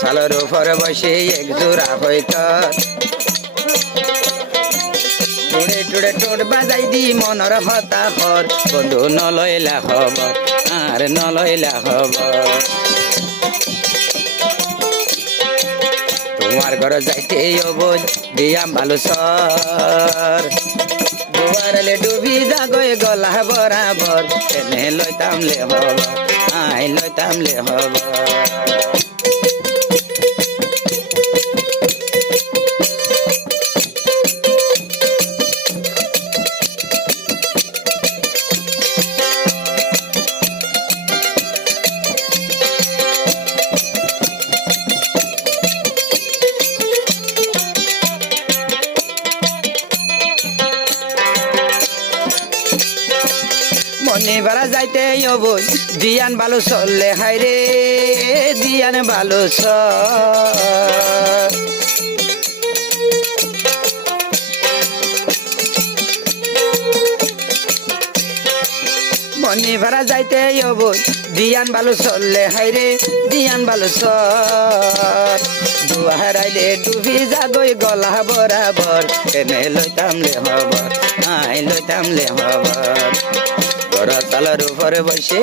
সালের উপরে বসে এক জোড়া হইত টুড়ে টুড়ে টোট বাজাই দি মনর হতা হর বন্ধু নলইলা খবর আর নলইলা খবর তোমার ঘর যাইতে অবজ দিয়াম ভালো সর দুয়ারলে ডুবি যাগই গলা বরাবর এনে লইতামলে হব আই লইতামলে হব মনে বাড়া যাইতে অবুজ দিয়ান ভালো চললে হাইরে দিয়ান ভালো মনে ভাড়া যাইতে অবুজ দিয়ান ভালো চললে হাইরে দিয়ান ভালো দুয়ারাইলে ডুবি যাগই গলা বরাবর এনে লইতামলে হবর আই লইতামলে হবর সালের উপরে বসে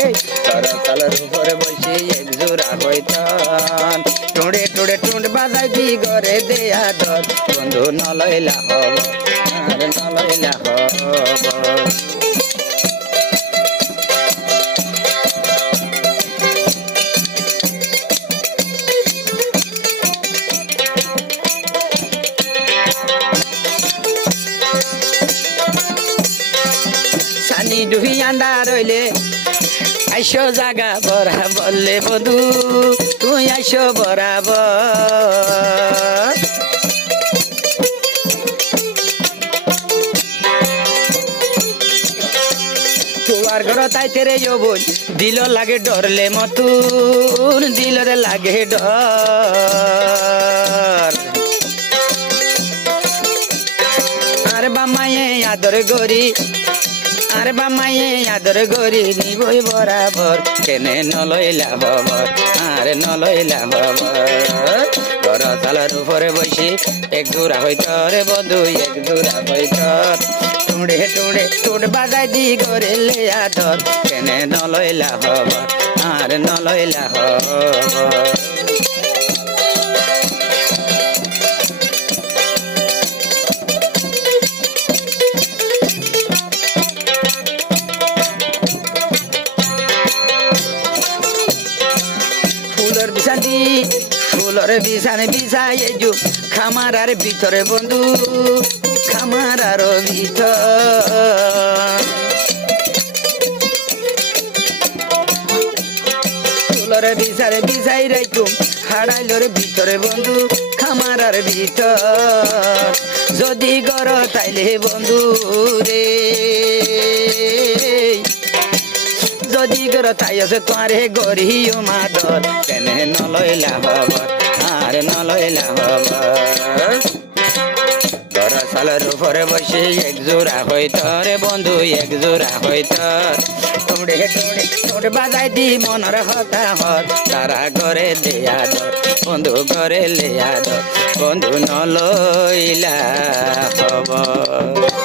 সালের উপরে বসে এক জোড়া হইতাম টুড়ে টুড়ে টুট বাজাই দি ঘরে দেয়া দর বন্ধু নলইলা হব আর নলইলা হব সানি ডুবি আন্দা রইলে আইসো জাগা বরা বললে বধু তুই আইসো বরাবর তোমার ঘর তাইতে রে যৌবন দিল লাগে ডরলে মতুন দিলরে লাগে ডর আর বামায়ে আদর গরি আর বামায়ে আদর গরি নিবই বরাবর কেনে নলইলা খবর আর নলইলা খবর ঘর সালের উপরে বসে এক জোড়া হইত রে বন্ধু এক জোড়া হইত টুড়ে টুড়ে টুট বাজাই দি ঘরে লেয়া ধর কেনে নলইলা খবর আর নলইলা খবর ফুলর বিছানে বিছাই যু খামারার ভিতরে বন্ধু খামারার ভিতর ফুলর বিছানে বিছাই রাখুম হারাইলর ভিতরে বন্ধু খামারার ভিতর যদি গর তাইলে বন্ধু রে যদি গর তাই আছে তোরে গরিও মাদর কেনে নলইলা খবর আর নলইলা খবর ঘর সালের উপরে বসে এক জোড়া হইত রে বন্ধু এক জোড়া হইত টুড়ে টুড়ে টুট বাজাই দি মনর হতা হত তারা ঘরে দেয়া দর বন্ধু ঘরে লেয়া দর বন্ধু নলইলা খবর।